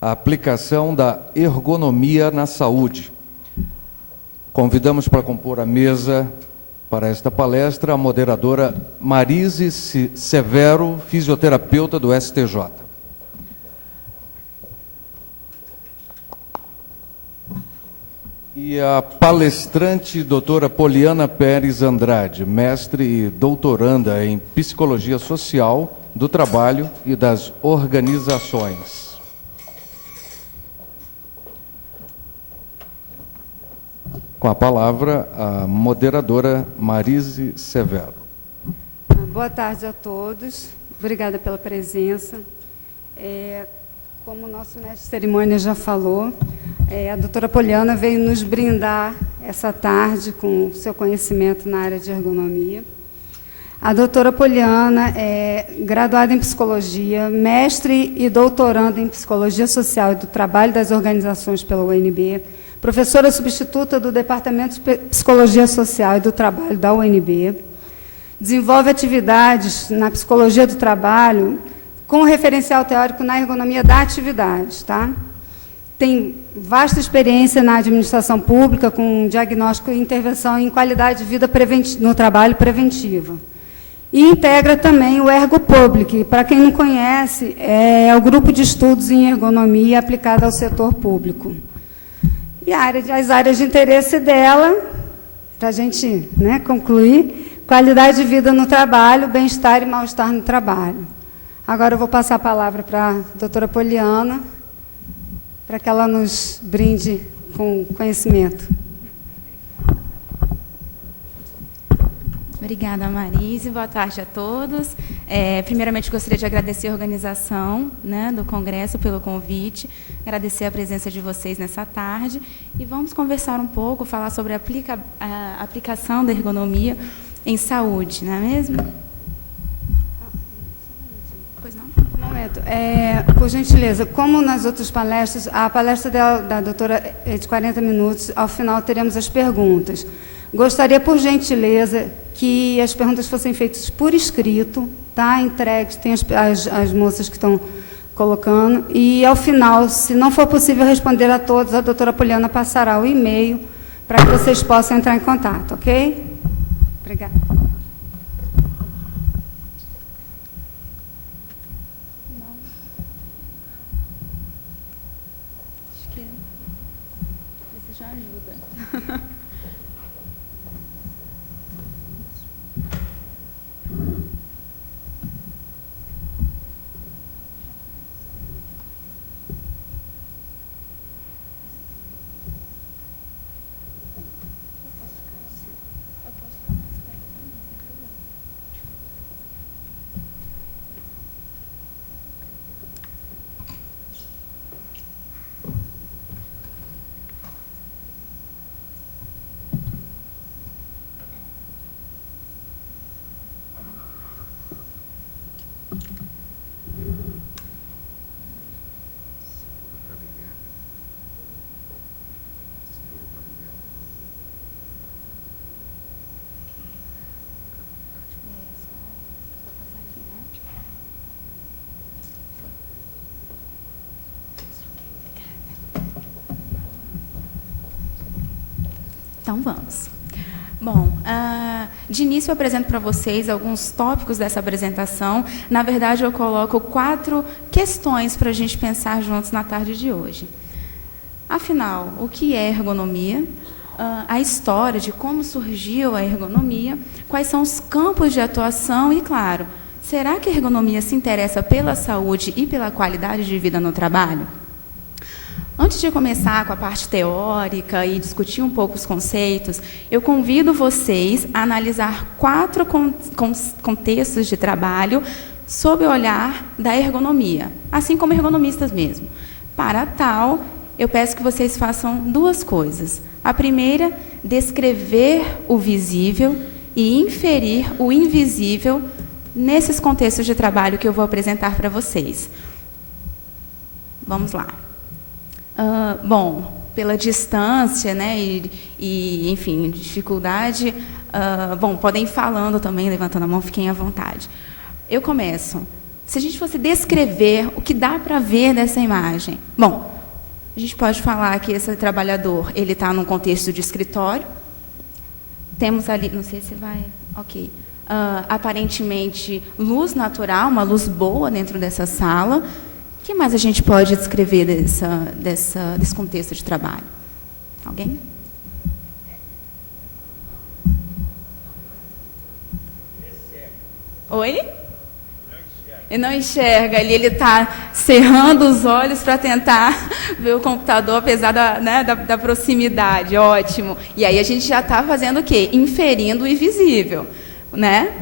a aplicação da ergonomia na saúde. Convidamos para compor a mesa para esta palestra a moderadora Marise Severo, fisioterapeuta do STJ. E a palestrante doutora Poliana Pérez Andrade, mestre e doutoranda em Psicologia Social do Trabalho e das Organizações. Com a palavra, a moderadora Marise Severo. Boa tarde a todos. Obrigada pela presença. Como o nosso mestre de cerimônia já falou, a doutora Poliana veio nos brindar essa tarde com seu conhecimento na área de ergonomia. A doutora Poliana é graduada em Psicologia, mestre e doutoranda em Psicologia Social e do Trabalho das Organizações pela UNB, professora substituta do Departamento de Psicologia Social e do Trabalho da UNB, desenvolve atividades na Psicologia do Trabalho com referencial teórico na ergonomia da atividade, tá? Tem vasta experiência na administração pública com diagnóstico e intervenção em qualidade de vida no trabalho preventiva. E integra também o ErgoPublic. Para quem não conhece, é o grupo de estudos em ergonomia aplicada ao setor público. E as áreas de interesse dela, para a gente concluir, qualidade de vida no trabalho, bem-estar e mal-estar no trabalho. Agora eu vou passar a palavra para a doutora Poliana, para que ela nos brinde com conhecimento. Obrigada, Marise. Boa tarde a todos. Primeiramente, gostaria de agradecer a organização do Congresso pelo convite, agradecer a presença de vocês nessa tarde e vamos conversar um pouco, falar sobre a aplicação da ergonomia em saúde, não é mesmo? Pois não? Um momento. Por gentileza, como nas outras palestras, a palestra da doutora é de 40 minutos, ao final teremos as perguntas. Gostaria, por gentileza, que as perguntas fossem feitas por escrito, tá? Entregues, tem as moças que estão colocando, e ao final, se não for possível responder a todos, a doutora Poliana passará o e-mail para que vocês possam entrar em contato, ok? Obrigada. Acho que isso já ajuda. Então, vamos. Bom, de início eu apresento para vocês alguns tópicos dessa apresentação. Na verdade, eu coloco 4 questões para a gente pensar juntos na tarde de hoje. Afinal, o que é ergonomia? A história de como surgiu a ergonomia, quais são os campos de atuação e, claro, será que a ergonomia se interessa pela saúde e pela qualidade de vida no trabalho? Antes de começar com a parte teórica e discutir um pouco os conceitos, eu convido vocês a analisar 4 contextos de trabalho sob o olhar da ergonomia, assim como ergonomistas mesmo. Para tal, eu peço que vocês façam 2 coisas. A primeira, descrever o visível e inferir o invisível nesses contextos de trabalho que eu vou apresentar para vocês. Vamos lá. Bom, pela distância, e enfim, dificuldade, bom, podem ir falando também, levantando a mão, fiquem à vontade. Eu começo. Se a gente fosse descrever o que dá para ver dessa imagem, bom, a gente pode falar que esse trabalhador, ele está num contexto de escritório. Temos ali, não sei se vai, ok, aparentemente luz natural, uma luz boa dentro dessa sala. O que mais a gente pode descrever desse contexto de trabalho? Alguém? Oi? Ele não enxerga, ele está cerrando os olhos para tentar ver o computador, apesar da proximidade, ótimo. E aí a gente já está fazendo o quê? Inferindo o invisível, né?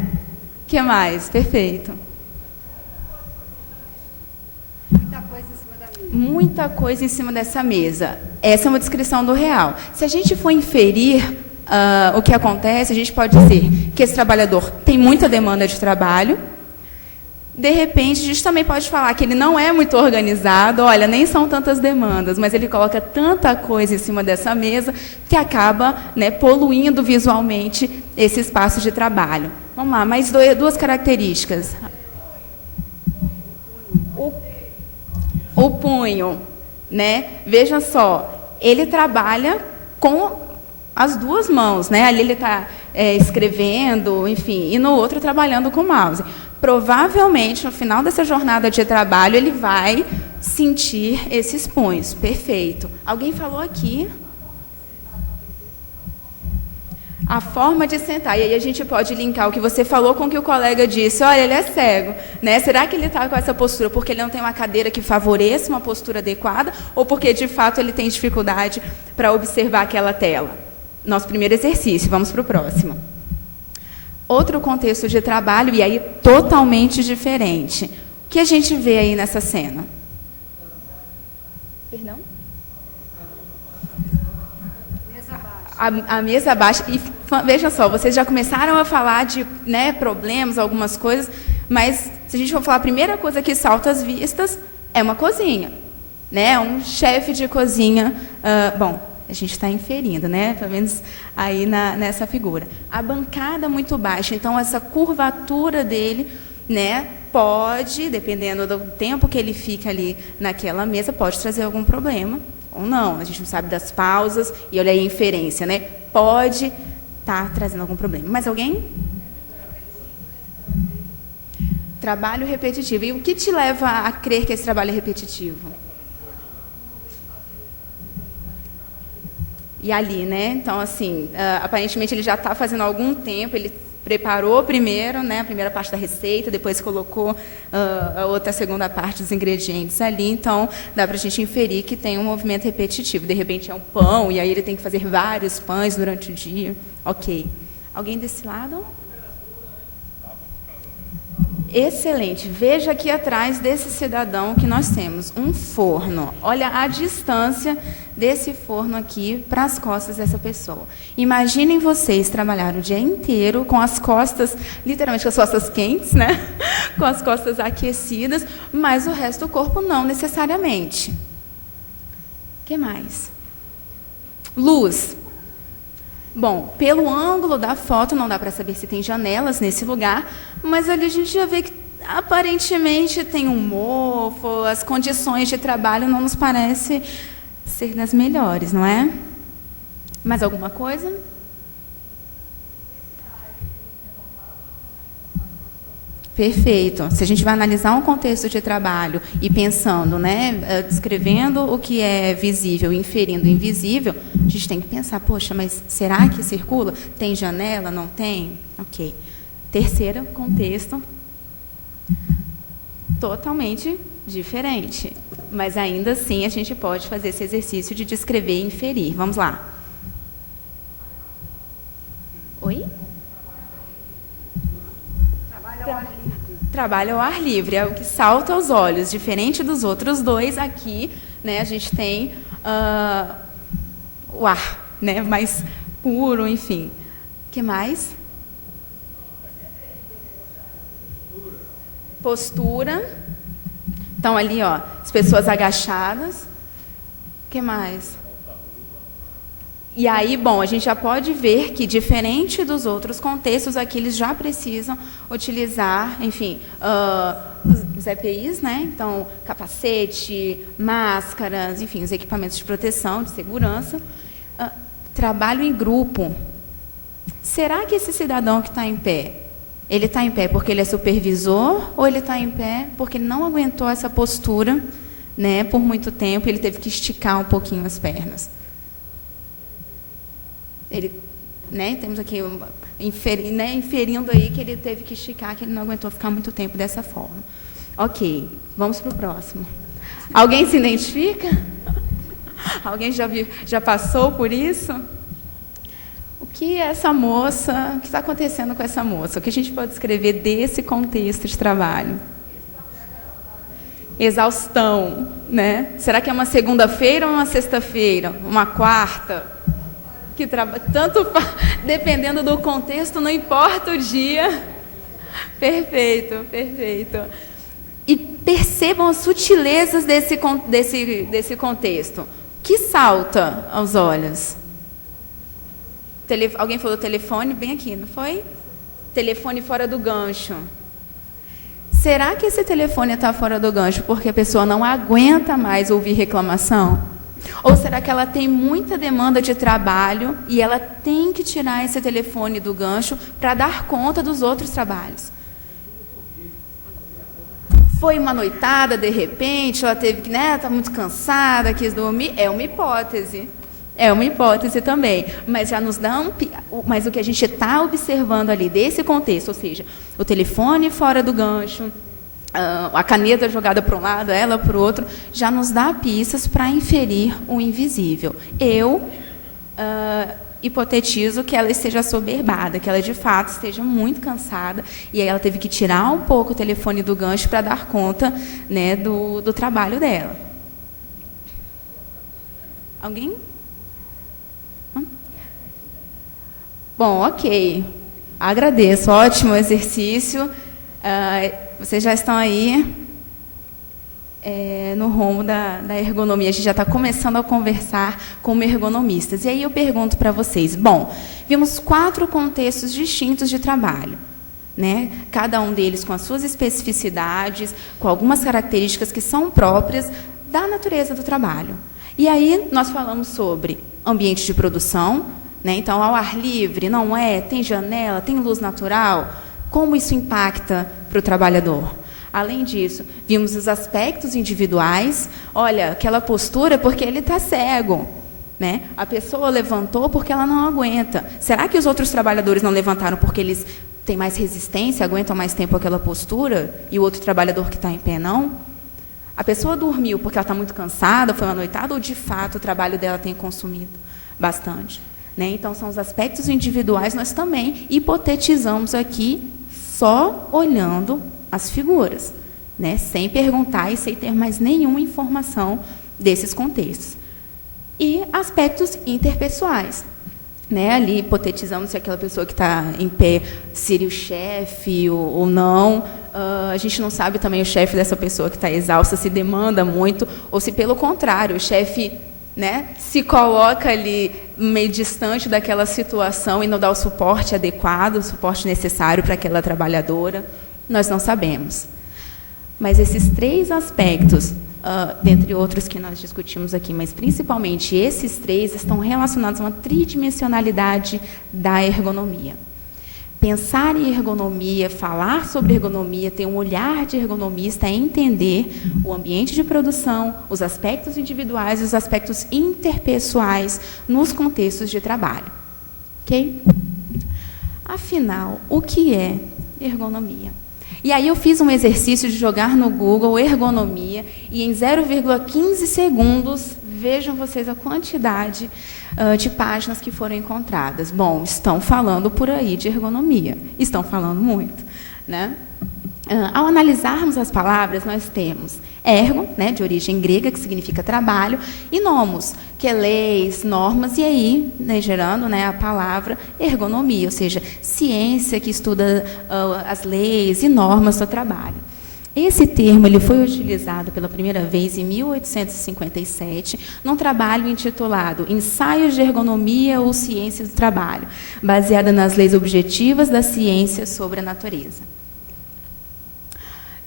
O que mais? Perfeito. Muita coisa em cima da mesa. Muita coisa em cima dessa mesa. Essa é uma descrição do real. Se a gente for inferir o que acontece, a gente pode dizer que esse trabalhador tem muita demanda de trabalho. De repente, a gente também pode falar que ele não é muito organizado, olha, nem são tantas demandas, mas ele coloca tanta coisa em cima dessa mesa que acaba, né, poluindo visualmente esse espaço de trabalho. Vamos lá, mais duas características. O punho, né? Veja só, ele trabalha com as duas mãos, né? Ali ele está escrevendo, enfim, e no outro trabalhando com o mouse. Provavelmente, no final dessa jornada de trabalho, ele vai sentir esses punhos. Perfeito. Alguém falou aqui? A forma de sentar. E aí a gente pode linkar o que você falou com o que o colega disse. Olha, ele é cego, né? Será que ele está com essa postura porque ele não tem uma cadeira que favoreça uma postura adequada ou porque, de fato, ele tem dificuldade para observar aquela tela? Nosso primeiro exercício. Vamos para o próximo. Outro contexto de trabalho, e aí totalmente diferente. O que a gente vê aí nessa cena? Perdão? Mesa baixa. A mesa baixa. E veja só, vocês já começaram a falar de, né, problemas, algumas coisas, mas se a gente for falar, a primeira coisa que salta às vistas é uma cozinha, né? Um chefe de cozinha. Bom, a gente está inferindo, né? Pelo menos aí nessa figura. A bancada muito baixa, então essa curvatura dele, né, pode, dependendo do tempo que ele fica ali naquela mesa, pode trazer algum problema ou não. A gente não sabe das pausas e olha aí a inferência, né? Pode estar trazendo algum problema. Mais alguém? Trabalho repetitivo. E o que te leva a crer que esse trabalho é repetitivo? E ali, né? Então, assim, aparentemente ele já está fazendo há algum tempo, ele preparou primeiro, né, a primeira parte da receita, depois colocou a segunda parte dos ingredientes ali, então dá para a gente inferir que tem um movimento repetitivo. De repente é um pão, e aí ele tem que fazer vários pães durante o dia. Ok. Alguém desse lado? Excelente. Veja aqui atrás desse cidadão que nós temos um forno. Olha a distância desse forno aqui para as costas dessa pessoa. Imaginem vocês trabalhar o dia inteiro com as costas, literalmente com as costas quentes, né? Com as costas aquecidas, mas o resto do corpo não necessariamente. O que mais? Luz. Bom, pelo ângulo da foto, não dá para saber se tem janelas nesse lugar, mas ali a gente já vê que, aparentemente, tem um mofo, as condições de trabalho não nos parecem ser das melhores, não é? Mais alguma coisa? Perfeito. Se a gente vai analisar um contexto de trabalho e pensando, né, descrevendo o que é visível, inferindo o invisível, a gente tem que pensar, poxa, mas será que circula? Tem janela? Não tem? Ok. Terceiro contexto, totalmente diferente. Mas ainda assim a gente pode fazer esse exercício de descrever e inferir. Vamos lá. Oi? Trabalho ao ar livre, é o que salta aos olhos. Diferente dos outros dois, aqui, né, a gente tem o ar, né, mais puro, enfim. O que mais? Postura. Então, ali, ó, as pessoas agachadas. O que mais? E aí, bom, a gente já pode ver que, diferente dos outros contextos, aqui eles já precisam utilizar, enfim, os EPIs, né? Então, capacete, máscaras, enfim, os equipamentos de proteção, de segurança. Trabalho em grupo. Será que esse cidadão que está em pé, ele está em pé porque ele é supervisor ou ele está em pé porque ele não aguentou essa postura, né, por muito tempo e ele teve que esticar um pouquinho as pernas? Ele, né, temos aqui inferindo aí que ele teve que esticar, que ele não aguentou ficar muito tempo dessa forma. Ok, vamos para o próximo. Alguém se identifica? Alguém já passou por isso? O que é essa moça, o que está acontecendo com essa moça? O que a gente pode escrever desse contexto de trabalho? Exaustão, né? Será que é uma segunda-feira ou uma sexta-feira? Uma quarta? Tanto dependendo do contexto, não importa o dia. Perfeito, perfeito. E percebam as sutilezas desse contexto. O que salta aos olhos? Alguém falou telefone bem aqui, não foi? Telefone fora do gancho. Será que esse telefone está fora do gancho porque a pessoa não aguenta mais ouvir reclamação? Ou será que ela tem muita demanda de trabalho e ela tem que tirar esse telefone do gancho para dar conta dos outros trabalhos? Foi uma noitada, de repente, ela teve que, né, está muito cansada, quis dormir. É uma hipótese. É uma hipótese também, mas já nos dá mas o que a gente está observando ali desse contexto, ou seja, o telefone fora do gancho, a caneta jogada para um lado, ela para o outro, já nos dá pistas para inferir o invisível. Eu hipotetizo que ela esteja assoberbada, que ela de fato esteja muito cansada, e aí ela teve que tirar um pouco o telefone do gancho para dar conta, né, do trabalho dela. Alguém? Bom, ok. Agradeço, ótimo exercício. Vocês já estão aí no rumo da ergonomia. A gente já está começando a conversar como ergonomistas. E aí eu pergunto para vocês, bom, vimos 4 contextos distintos de trabalho, né? Cada um deles com as suas especificidades, com algumas características que são próprias da natureza do trabalho. E aí nós falamos sobre ambiente de produção, né? Então, ao ar livre, não é? Tem janela, tem luz natural? Como isso impacta para o trabalhador? Além disso, vimos os aspectos individuais. Olha, aquela postura é porque ele está cego, né? A pessoa levantou porque ela não aguenta. Será que os outros trabalhadores não levantaram porque eles têm mais resistência, aguentam mais tempo aquela postura, e o outro trabalhador que está em pé não? A pessoa dormiu porque ela está muito cansada, foi uma noitada, ou de fato o trabalho dela tem consumido bastante? Né? Então, são os aspectos individuais, nós também hipotetizamos aqui, só olhando as figuras, né? Sem perguntar e sem ter mais nenhuma informação desses contextos. E aspectos interpessoais. Né? Ali hipotetizamos se aquela pessoa que está em pé seria o chefe ou não. A gente não sabe também o chefe dessa pessoa que está exausta, se demanda muito, ou se, pelo contrário, o chefe, né, se coloca ali meio distante daquela situação e não dá o suporte adequado, o suporte necessário para aquela trabalhadora. Nós não sabemos. Mas esses 3 aspectos, dentre outros que nós discutimos aqui, mas principalmente esses 3, estão relacionados a uma tridimensionalidade da ergonomia. Pensar em ergonomia, falar sobre ergonomia, ter um olhar de ergonomista é entender o ambiente de produção, os aspectos individuais e os aspectos interpessoais nos contextos de trabalho. Ok? Afinal, o que é ergonomia? E aí eu fiz um exercício de jogar no Google ergonomia e em 0,15 segundos, vejam vocês a quantidade de páginas que foram encontradas. Bom, estão falando por aí de ergonomia, estão falando muito, né? Ao analisarmos as palavras, nós temos ergo, né, de origem grega, que significa trabalho, e nomos, que é leis, normas, e aí, né, gerando, né, a palavra ergonomia, ou seja, ciência que estuda as leis e normas do trabalho. Esse termo ele foi utilizado pela primeira vez em 1857, num trabalho intitulado Ensaios de Ergonomia ou Ciências do Trabalho, baseada nas leis objetivas da ciência sobre a natureza.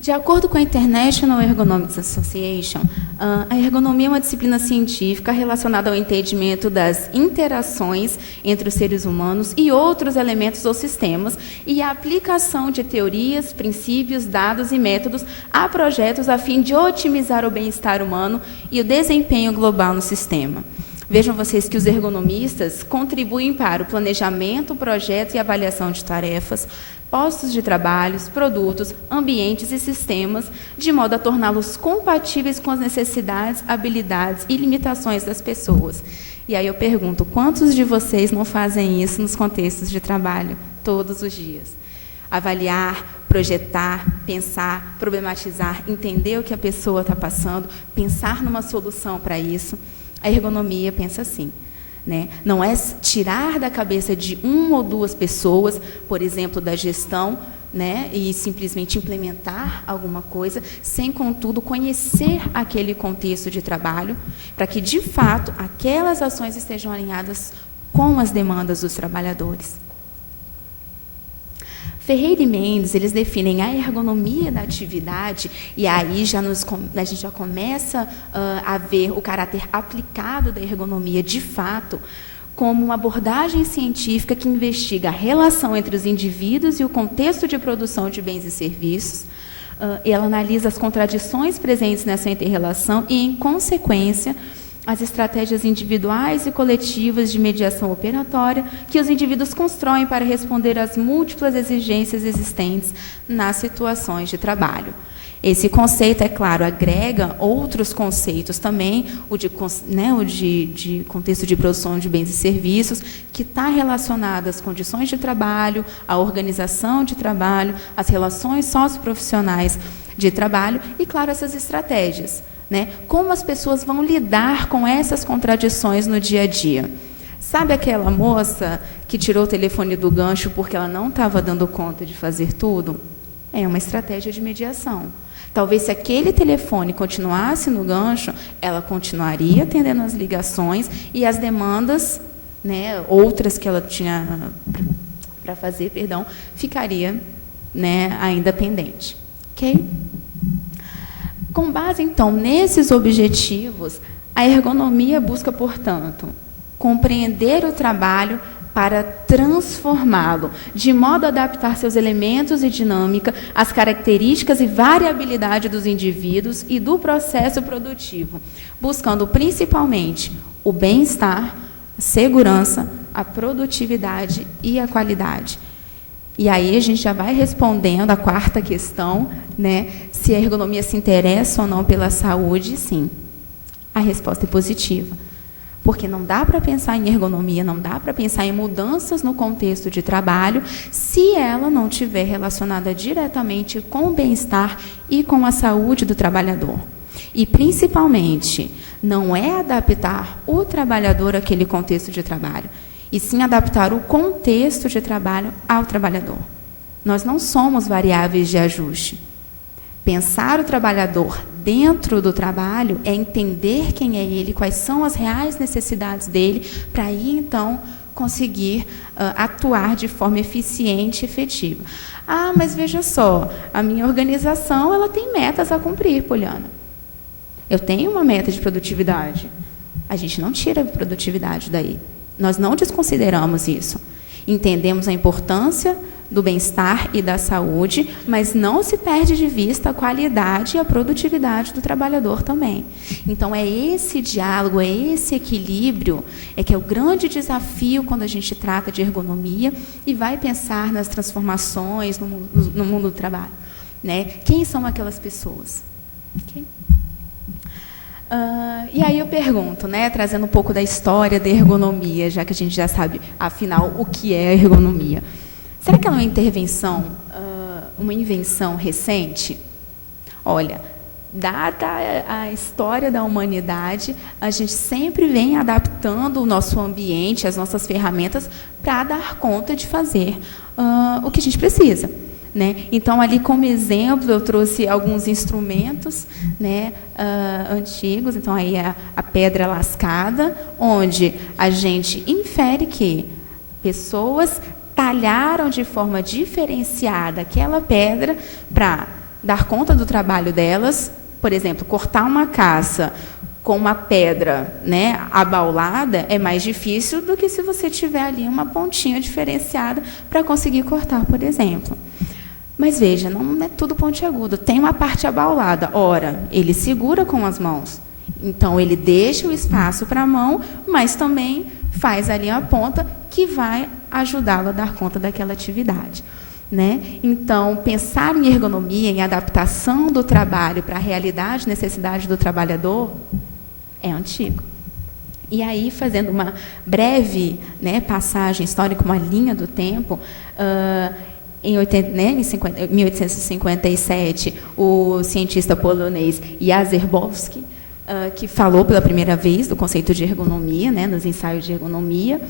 De acordo com a International Ergonomics Association, a ergonomia é uma disciplina científica relacionada ao entendimento das interações entre os seres humanos e outros elementos ou sistemas e a aplicação de teorias, princípios, dados e métodos a projetos a fim de otimizar o bem-estar humano e o desempenho global no sistema. Vejam vocês que os ergonomistas contribuem para o planejamento, projeto e avaliação de tarefas, postos de trabalho, produtos, ambientes e sistemas, de modo a torná-los compatíveis com as necessidades, habilidades e limitações das pessoas. E aí eu pergunto, quantos de vocês não fazem isso nos contextos de trabalho, todos os dias? Avaliar, projetar, pensar, problematizar, entender o que a pessoa está passando, pensar numa solução para isso. A ergonomia pensa assim. Né? Não é tirar da cabeça de uma ou duas pessoas, por exemplo, da gestão, né, e simplesmente implementar alguma coisa, sem, contudo, conhecer aquele contexto de trabalho, para que, de fato, aquelas ações estejam alinhadas com as demandas dos trabalhadores. Ferreira e Mendes, eles definem a ergonomia da atividade, e aí a gente já começa a ver o caráter aplicado da ergonomia, de fato, como uma abordagem científica que investiga a relação entre os indivíduos e o contexto de produção de bens e serviços. Ela analisa as contradições presentes nessa inter-relação e, em consequência, as estratégias individuais e coletivas de mediação operatória que os indivíduos constroem para responder às múltiplas exigências existentes nas situações de trabalho. Esse conceito, é claro, agrega outros conceitos também, o de contexto de produção de bens e serviços, que está relacionado às condições de trabalho, à organização de trabalho, às relações socioprofissionais de trabalho e, claro, essas estratégias. Né? Como as pessoas vão lidar com essas contradições no dia a dia? Sabe aquela moça que tirou o telefone do gancho porque ela não estava dando conta de fazer tudo? É uma estratégia de mediação. Talvez, se aquele telefone continuasse no gancho, ela continuaria atendendo as ligações e as demandas, né, outras que ela tinha para fazer, ficaria, né, ainda pendente. Ok? Com base, então, nesses objetivos, a ergonomia busca, portanto, compreender o trabalho para transformá-lo, de modo a adaptar seus elementos e dinâmica às características e variabilidade dos indivíduos e do processo produtivo, buscando principalmente o bem-estar, a segurança, a produtividade e a qualidade. E aí a gente já vai respondendo a quarta questão, né, se a ergonomia se interessa ou não pela saúde. Sim, a resposta é positiva. Porque não dá para pensar em ergonomia, não dá para pensar em mudanças no contexto de trabalho se ela não estiver relacionada diretamente com o bem-estar e com a saúde do trabalhador. E, principalmente, não é adaptar o trabalhador àquele contexto de trabalho, e sim adaptar o contexto de trabalho ao trabalhador. Nós não somos variáveis de ajuste. Pensar o trabalhador dentro do trabalho é entender quem é ele, quais são as reais necessidades dele, para aí, então, conseguir atuar de forma eficiente e efetiva. Ah, mas veja só, a minha organização ela tem metas a cumprir, Poliana. Eu tenho uma meta de produtividade. A gente não tira a produtividade daí. Nós não desconsideramos isso. Entendemos a importância do bem-estar e da saúde, mas não se perde de vista a qualidade e a produtividade do trabalhador também. Então, é esse diálogo, é esse equilíbrio, que é o grande desafio quando a gente trata de ergonomia e vai pensar nas transformações no mundo do trabalho. Né? Quem são aquelas pessoas? Okay? E aí eu pergunto, né, trazendo um pouco da história da ergonomia, já que a gente já sabe, afinal, o que é a ergonomia. Será que ela é uma invenção recente? Olha, dada a história da humanidade, a gente sempre vem adaptando o nosso ambiente, as nossas ferramentas, para dar conta de fazer o que a gente precisa. né? Então, ali como exemplo, eu trouxe alguns instrumentos, né, antigos. Então, aí a pedra lascada, onde a gente infere que pessoas talharam de forma diferenciada aquela pedra para dar conta do trabalho delas. Por exemplo, cortar uma caça com uma pedra, né, abaulada é mais difícil do que se você tiver ali uma pontinha diferenciada para conseguir cortar, por exemplo. Mas veja, não é tudo pontiagudo, tem uma parte abaulada. Ora, ele segura com as mãos, então ele deixa o espaço para a mão, mas também faz ali a ponta que vai ajudá-lo a dar conta daquela atividade, né? Então, pensar em ergonomia, em adaptação do trabalho para a realidade, necessidade do trabalhador, é antigo. E aí, fazendo uma breve, né, passagem histórica, uma linha do tempo, em 1857, o cientista polonês Jarzembowski, que falou pela primeira vez do conceito de ergonomia, né, nos ensaios de ergonomia.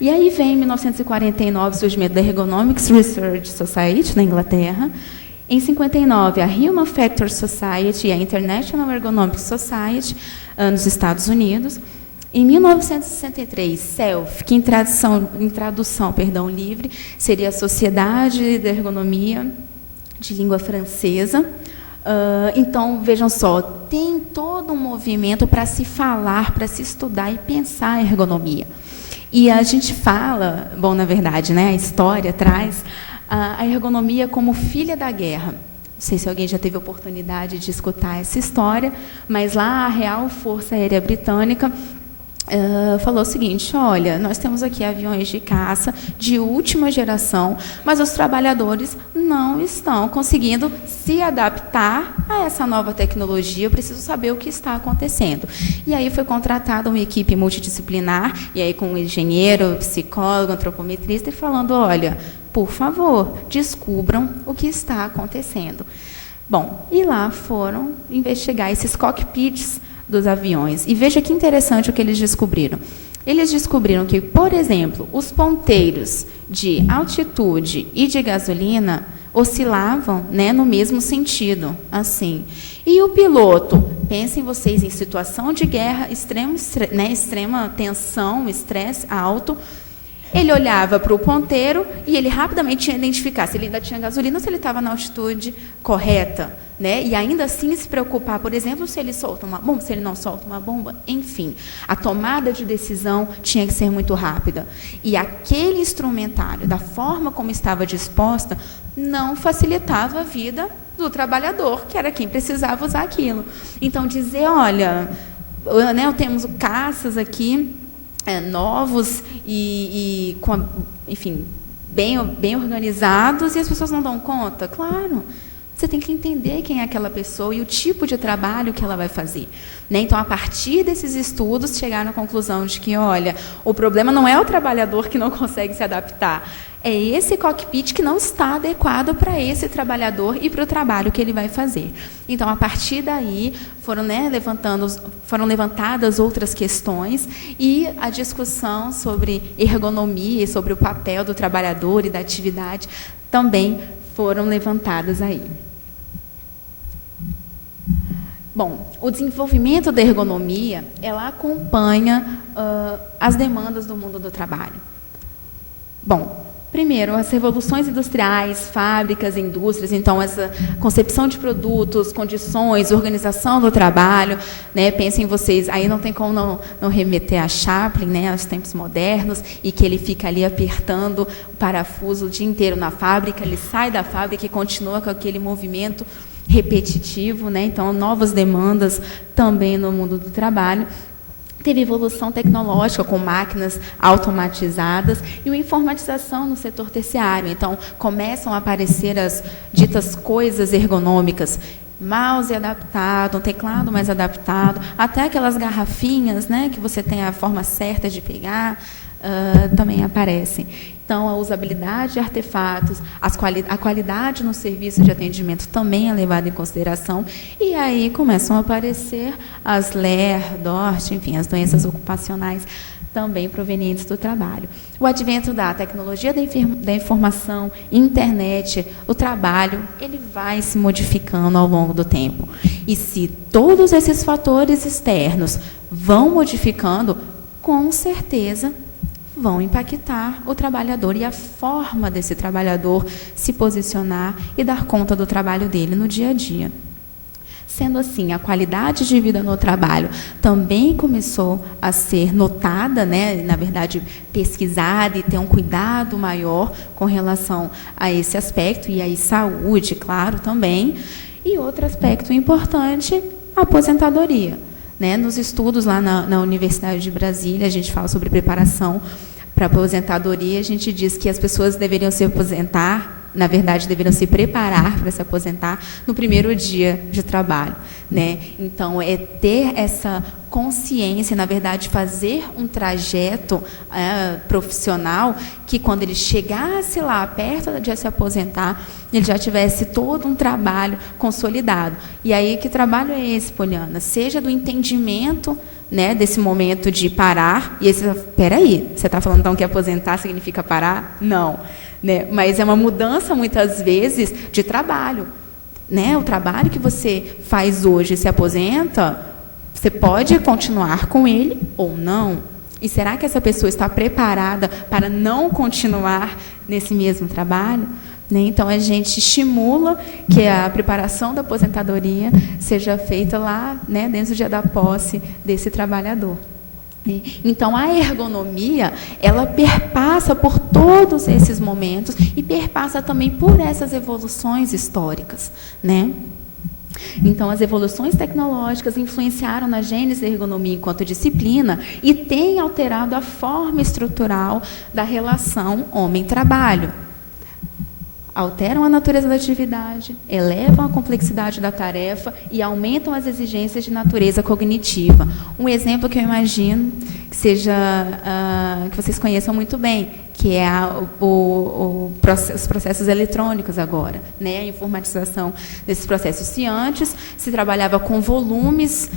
E aí vem, em 1949, o surgimento da Ergonomics Research Society, na Inglaterra. Em 59, a Human Factor Society e a International Ergonomics Society, nos Estados Unidos. Em 1963, SELF, que em tradução livre, seria a Sociedade de Ergonomia de Língua Francesa. Então, vejam só, tem todo um movimento para se falar, para se estudar e pensar a ergonomia. E a gente fala, bom, na verdade, né, a história traz a ergonomia como filha da guerra. Não sei se alguém já teve a oportunidade de escutar essa história, mas lá a Real Força Aérea Britânica falou o seguinte: olha, nós temos aqui aviões de caça de última geração, mas os trabalhadores não estão conseguindo se adaptar a essa nova tecnologia, eu preciso saber o que está acontecendo. E aí foi contratada uma equipe multidisciplinar, e aí com um engenheiro, psicólogo, antropometrista, e falando, olha, por favor, descubram o que está acontecendo. Bom, e lá foram investigar esses cockpits dos aviões. E veja que interessante o que eles descobriram. Eles descobriram que, por exemplo, os ponteiros de altitude e de gasolina oscilavam, né, no mesmo sentido, assim. E o piloto, pensem vocês em situação de guerra, extrema tensão, estresse alto, ele olhava para o ponteiro e ele rapidamente ia identificar se ele ainda tinha gasolina ou se ele estava na altitude correta, né? E ainda assim se preocupar, por exemplo, se ele solta uma bomba, se ele não solta uma bomba, enfim. A tomada de decisão tinha que ser muito rápida. E aquele instrumentário, da forma como estava disposta, não facilitava a vida do trabalhador, que era quem precisava usar aquilo. Então, dizer, olha, né, temos caças aqui, novos e com, enfim, bem organizados, e as pessoas não dão conta? Claro, você tem que entender quem é aquela pessoa e o tipo de trabalho que ela vai fazer, né? Então, a partir desses estudos, chegaram à conclusão de que, olha, o problema não é o trabalhador que não consegue se adaptar, é esse cockpit que não está adequado para esse trabalhador e para o trabalho que ele vai fazer. Então, a partir daí, foram levantadas outras questões e a discussão sobre ergonomia e sobre o papel do trabalhador e da atividade também foram levantadas aí. Bom, o desenvolvimento da ergonomia, ela acompanha as demandas do mundo do trabalho. Bom, primeiro, as revoluções industriais, fábricas, indústrias, então essa concepção de produtos, condições, organização do trabalho, né? Pensem vocês, aí não tem como não remeter a Chaplin, né, aos tempos modernos, e que ele fica ali apertando o parafuso o dia inteiro na fábrica, ele sai da fábrica e continua com aquele movimento repetitivo, né? Então, novas demandas também no mundo do trabalho. Teve evolução tecnológica com máquinas automatizadas e uma informatização no setor terciário. Então, começam a aparecer as ditas coisas ergonômicas, mouse adaptado, um teclado mais adaptado, até aquelas garrafinhas, né, que você tem a forma certa de pegar, também aparecem. Então, a usabilidade de artefatos, a qualidade no serviço de atendimento também é levada em consideração, e aí começam a aparecer as LER, DORT, enfim, as doenças ocupacionais também provenientes do trabalho. O advento da tecnologia da informação, internet, o trabalho, ele vai se modificando ao longo do tempo. E se todos esses fatores externos vão modificando, com certeza vão impactar o trabalhador e a forma desse trabalhador se posicionar e dar conta do trabalho dele no dia a dia. Sendo assim, a qualidade de vida no trabalho também começou a ser notada, né, na verdade, pesquisada e ter um cuidado maior com relação a esse aspecto, e aí saúde, claro, também. E outro aspecto importante, a aposentadoria. Né? Nos estudos lá na Universidade de Brasília, a gente fala sobre preparação para aposentadoria, a gente diz que as pessoas deveriam se aposentar, na verdade, deveriam se preparar para se aposentar no primeiro dia de trabalho, né? Então, é ter essa consciência, na verdade, fazer um trajeto profissional que, quando ele chegasse lá perto de se aposentar, ele já tivesse todo um trabalho consolidado. E aí, que trabalho é esse, Poliana? Seja do entendimento, né, desse momento de parar, e esse, peraí, você está falando então que aposentar significa parar? Não. Né? Mas é uma mudança, muitas vezes, de trabalho. Né? O trabalho que você faz hoje, se aposenta, você pode continuar com ele ou não. E será que essa pessoa está preparada para não continuar nesse mesmo trabalho? Né? Então, a gente estimula que a preparação da aposentadoria seja feita lá, né, desde o dia da posse desse trabalhador. Então, a ergonomia, ela perpassa por todos esses momentos e perpassa também por essas evoluções históricas, né? Então, as evoluções tecnológicas influenciaram na gênese da ergonomia enquanto disciplina e têm alterado a forma estrutural da relação homem-trabalho. Alteram a natureza da atividade, elevam a complexidade da tarefa e aumentam as exigências de natureza cognitiva. Um exemplo que eu imagino que seja, que vocês conheçam muito bem, que é os processos eletrônicos agora, né? A informatização desses processos. Se antes se trabalhava com volumes,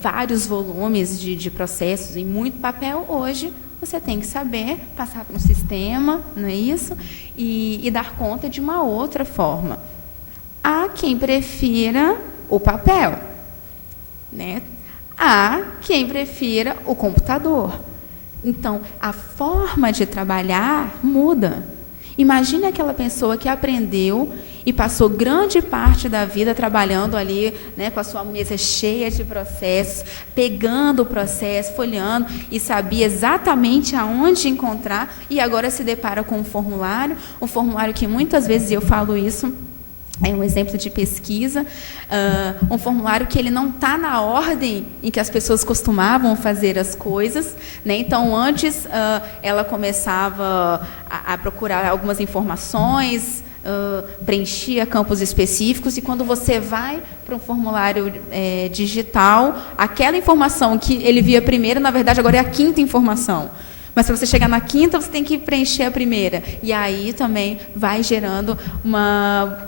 vários volumes de processos e muito papel, hoje você tem que saber passar para um sistema, não é isso? E dar conta de uma outra forma. Há quem prefira o papel, né? Há quem prefira o computador. Então, a forma de trabalhar muda. Imagine aquela pessoa que aprendeu e passou grande parte da vida trabalhando ali, né, com a sua mesa cheia de processos, pegando o processo, folheando, e sabia exatamente aonde encontrar, e agora se depara com um formulário que muitas vezes, eu falo isso, é um exemplo de pesquisa, um formulário que ele não está na ordem em que as pessoas costumavam fazer as coisas, né? Então, antes, ela começava a procurar algumas informações, preenchia campos específicos, e quando você vai para um formulário digital, aquela informação que ele via primeiro, na verdade, agora é a quinta informação. Mas, para você chegar na quinta, você tem que preencher a primeira. E aí também vai gerando uma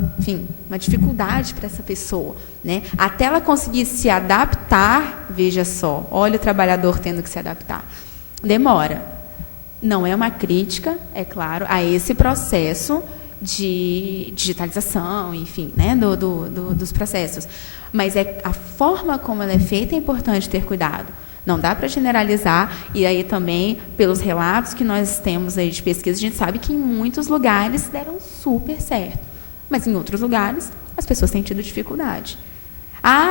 dificuldade para essa pessoa, né? Até ela conseguir se adaptar, veja só, olha o trabalhador tendo que se adaptar. Demora. Não é uma crítica, é claro, a esse processo de digitalização, enfim, né, dos processos. Mas a forma como ela é feita é importante ter cuidado. Não dá para generalizar, e aí também, pelos relatos que nós temos aí de pesquisa, a gente sabe que em muitos lugares deram super certo, mas em outros lugares as pessoas têm tido dificuldade.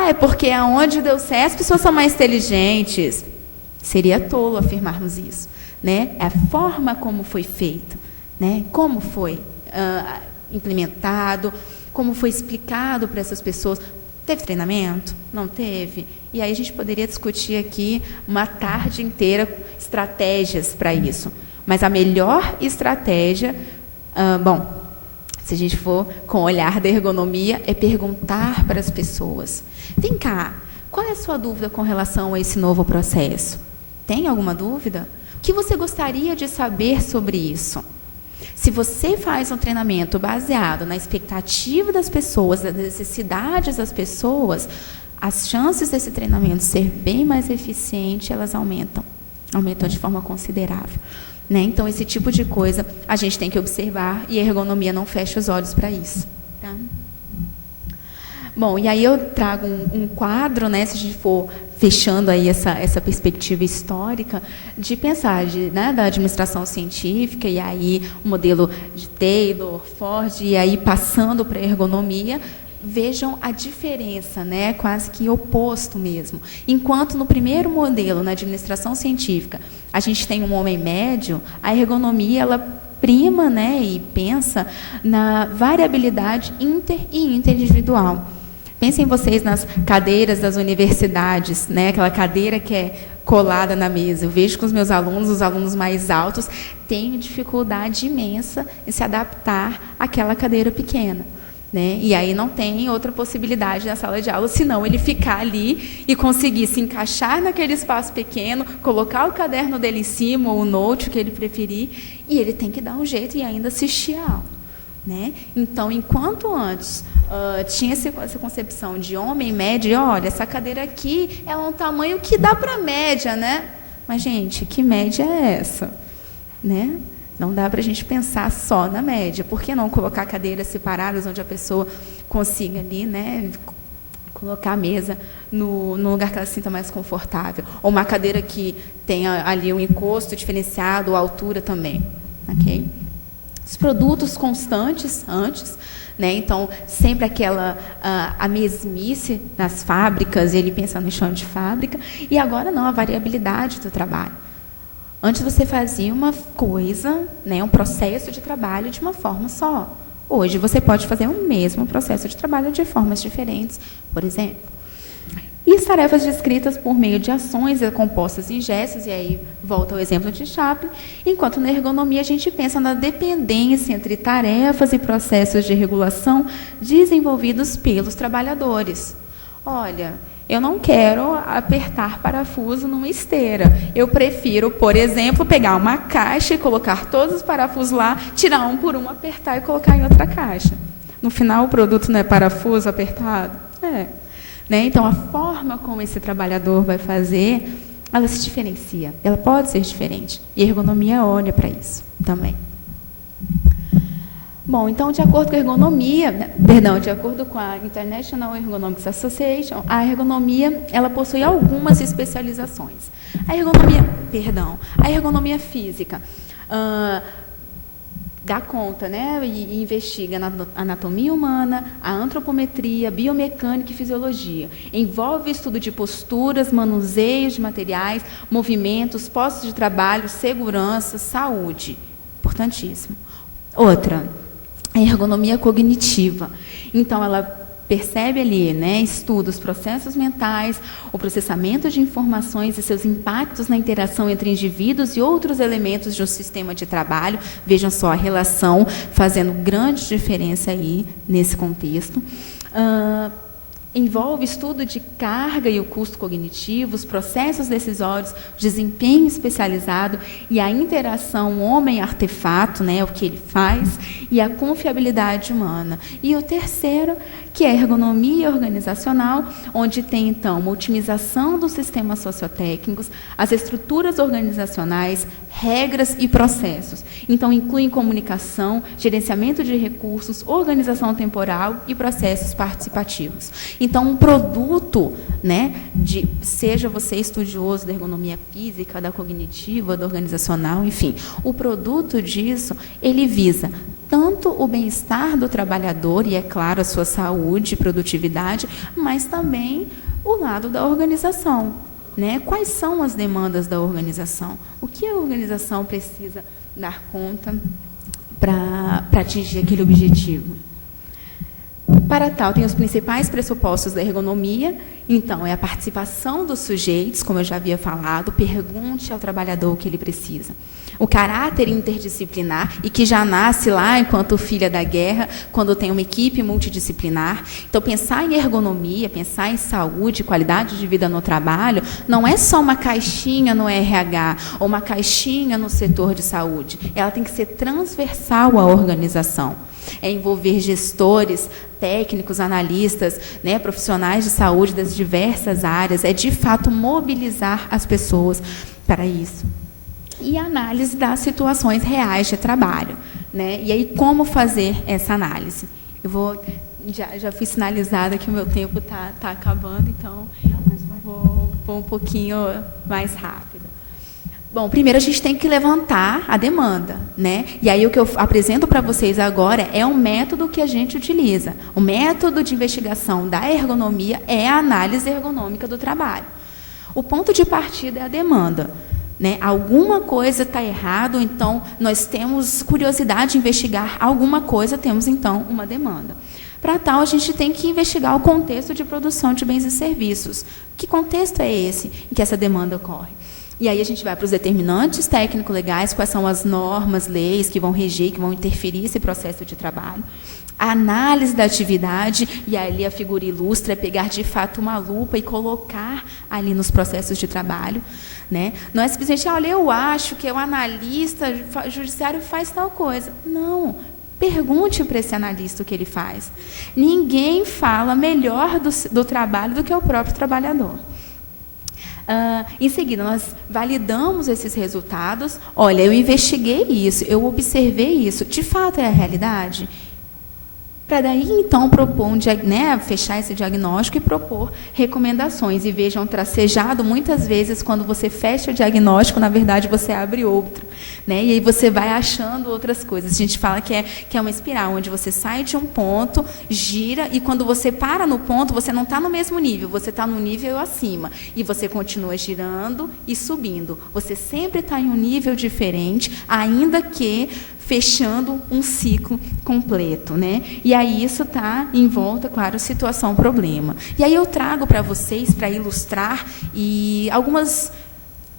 É porque aonde deu certo as pessoas são mais inteligentes. Seria tolo afirmarmos isso, né? É a forma como foi feito, né? Como foi implementado, como foi explicado para essas pessoas. Teve treinamento? Não teve? E aí a gente poderia discutir aqui uma tarde inteira estratégias para isso. Mas a melhor estratégia, se a gente for com o olhar da ergonomia, é perguntar para as pessoas. Vem cá, qual é a sua dúvida com relação a esse novo processo? Tem alguma dúvida? que você gostaria de saber sobre isso? Se você faz um treinamento baseado na expectativa das pessoas, das necessidades das pessoas, as chances desse treinamento ser bem mais eficiente, elas aumentam de forma considerável. Né? Então, esse tipo de coisa a gente tem que observar e a ergonomia não fecha os olhos para isso. Tá? Bom, e aí eu trago um quadro, né, se a gente for fechando aí essa perspectiva histórica, de pensar da administração científica, e aí o modelo de Taylor, Ford, e aí passando para a ergonomia. Vejam a diferença, né, quase que oposto mesmo. Enquanto no primeiro modelo, na administração científica, a gente tem um homem médio, a ergonomia, ela prima, né, e pensa na variabilidade inter e interindividual. Pensem vocês nas cadeiras das universidades, né, aquela cadeira que é colada na mesa. Eu vejo que os meus alunos, os alunos mais altos, têm dificuldade imensa em se adaptar àquela cadeira pequena. Né? E aí não tem outra possibilidade na sala de aula, senão ele ficar ali e conseguir se encaixar naquele espaço pequeno, colocar o caderno dele em cima, ou o note, o que ele preferir, e ele tem que dar um jeito e ainda assistir a aula. Né? Então, enquanto antes tinha essa concepção de homem médio, olha, essa cadeira aqui é um tamanho que dá para média, né? Mas, gente, que média é essa? Né? Não dá para a gente pensar só na média. Por que não colocar cadeiras separadas, onde a pessoa consiga ali, né, colocar a mesa no lugar que ela se sinta mais confortável? Ou uma cadeira que tenha ali um encosto diferenciado, a altura também. Okay? Os produtos constantes antes, né, então, sempre a mesmice nas fábricas, ele pensando em chão de fábrica, e agora não, a variabilidade do trabalho. Antes você fazia uma coisa, né, um processo de trabalho de uma forma só. Hoje você pode fazer o mesmo processo de trabalho de formas diferentes, por exemplo. E as tarefas descritas por meio de ações compostas em gestos, e aí volta ao exemplo de Chaplin, enquanto na ergonomia a gente pensa na dependência entre tarefas e processos de regulação desenvolvidos pelos trabalhadores. Olha, eu não quero apertar parafuso numa esteira. Eu prefiro, por exemplo, pegar uma caixa e colocar todos os parafusos lá, tirar um por um, apertar e colocar em outra caixa. No final, o produto não é parafuso apertado? É. Né? Então, a forma como esse trabalhador vai fazer, ela se diferencia. Ela pode ser diferente. E a ergonomia olha para isso também. Bom, então, de acordo com a ergonomia, de acordo com a International Ergonomics Association, a ergonomia, ela possui algumas especializações. A ergonomia física dá conta, né, e investiga a anatomia humana, a antropometria, biomecânica e fisiologia. Envolve estudo de posturas, manuseios de materiais, movimentos, postos de trabalho, segurança, saúde. Importantíssimo. Outra, a ergonomia cognitiva. Então, ela percebe ali, né, estuda os processos mentais, o processamento de informações e seus impactos na interação entre indivíduos e outros elementos de um sistema de trabalho. Vejam só a relação fazendo grande diferença aí nesse contexto. Envolve estudo de carga e o custo cognitivo, os processos decisórios, desempenho especializado e a interação homem-artefato, né, o que ele faz, e a confiabilidade humana. E o terceiro, que é a ergonomia organizacional, onde tem, então, uma otimização dos sistemas sociotécnicos, as estruturas organizacionais, regras e processos. Então, incluem comunicação, gerenciamento de recursos, organização temporal e processos participativos. Então, um produto, né, seja você estudioso da ergonomia física, da cognitiva, da organizacional, enfim, o produto disso, ele visa tanto o bem-estar do trabalhador, e, é claro, a sua saúde e produtividade, mas também o lado da organização. Né? Quais são as demandas da organização? O que a organização precisa dar conta para atingir aquele objetivo? Para tal, tem os principais pressupostos da ergonomia, Então, é a participação dos sujeitos, como eu já havia falado, pergunte ao trabalhador o que ele precisa. O caráter interdisciplinar, e que já nasce lá enquanto filha da guerra, quando tem uma equipe multidisciplinar. Então, pensar em ergonomia, pensar em saúde, qualidade de vida no trabalho, não é só uma caixinha no RH ou uma caixinha no setor de saúde. Ela tem que ser transversal à organização. É envolver gestores, técnicos, analistas, né, profissionais de saúde das diversas áreas, é de fato mobilizar as pessoas para isso. E a análise das situações reais de trabalho, né? E aí, como fazer essa análise? Eu vou, já fui sinalizada que o meu tempo tá acabando, então vou um pouquinho mais rápido. Bom, primeiro a gente tem que levantar a demanda, né? E aí o que eu apresento para vocês agora é um método que a gente utiliza. O método de investigação da ergonomia é a análise ergonômica do trabalho. O ponto de partida é a demanda, né? Alguma coisa está errado, então nós temos curiosidade de investigar alguma coisa, temos então uma demanda. Para tal, a gente tem que investigar o contexto de produção de bens e serviços. Que contexto é esse em que essa demanda ocorre? E aí a gente vai para os determinantes técnico-legais, quais são as normas, leis que vão reger, que vão interferir nesse processo de trabalho. A análise da atividade, e ali a figura ilustra é pegar de fato uma lupa e colocar ali nos processos de trabalho, né? Não é simplesmente, olha, eu acho que o analista judiciário faz tal coisa. Não, pergunte para esse analista o que ele faz. Ninguém fala melhor do trabalho do que o próprio trabalhador. Em seguida, nós validamos esses resultados. Olha, eu investiguei isso, eu observei isso. De fato, é a realidade? Para daí, então, propor fechar esse diagnóstico e propor recomendações. E vejam, tracejado, muitas vezes, quando você fecha o diagnóstico, na verdade, você abre outro, né? E aí você vai achando outras coisas. A gente fala que é uma espiral, onde você sai de um ponto, gira, e quando você para no ponto, você não está no mesmo nível, você está no nível acima. E você continua girando e subindo. Você sempre está em um nível diferente, ainda que fechando um ciclo completo, né? E aí isso está em volta, claro, situação-problema. E aí eu trago para vocês, para ilustrar, e algumas